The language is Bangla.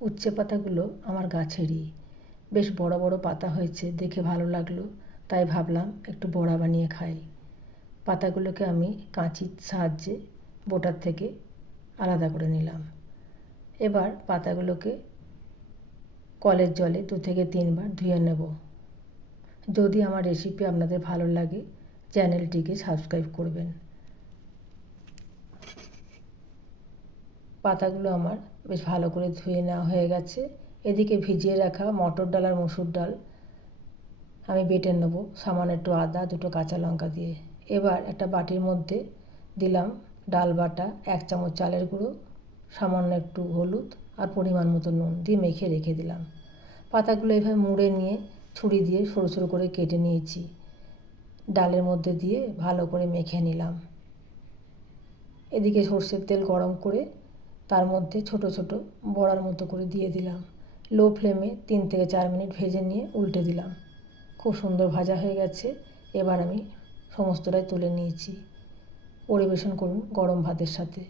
উচ্ছে পাতাগুলো আমার গাছেরই, বেশ বড় বড় পাতা হয়েছে, দেখে ভালো লাগলো, তাই ভাবলাম একটু বড়া বানিয়ে খাই। পাতাগুলোকে আমি কাঁচির সাহায্যে বোটার থেকে আলাদা করে নিলাম। এবার পাতাগুলোকে কলের জলে 2 থেকে 3 বার ধুয়ে নেব। যদি আমার রেসিপি আপনাদের ভালো লাগে, চ্যানেলটিকে সাবস্ক্রাইব করবেন। পাতাগুলো আমার বেশ ভালো করে ধুয়ে নেওয়া হয়ে গেছে। এদিকে ভিজিয়ে রাখা মটর ডাল আর মসুর ডাল আমি বেটে নেব সামান্য একটু আদা, 2টো কাঁচা লঙ্কা দিয়ে। এবার একটা বাটির মধ্যে দিলাম ডাল বাটা, 1 চামচ চালের গুঁড়ো, সামান্য একটু হলুদ আর পরিমাণ মতো নুন দিয়ে মেখে রেখে দিলাম। পাতাগুলো এভাবে মুড়ে নিয়ে ছুরি দিয়ে সরু সরু করে কেটে নিয়েছি। ডালের মধ্যে দিয়ে ভালো করে মেখে নিলাম। এদিকে সর্ষের তেল গরম করে তার মধ্যে ছোট ছোট বড়ার মতো করে দিয়ে দিলাম। লো ফ্লেমে 3 থেকে 4 মিনিট ভেজে নিয়ে উল্টে দিলাম। খুব সুন্দর ভাজা হয়ে গেছে। এবার আমি সমস্তটাই তুলে নিয়েছি। পরিবেশন করুন গরম ভাতের সাথে।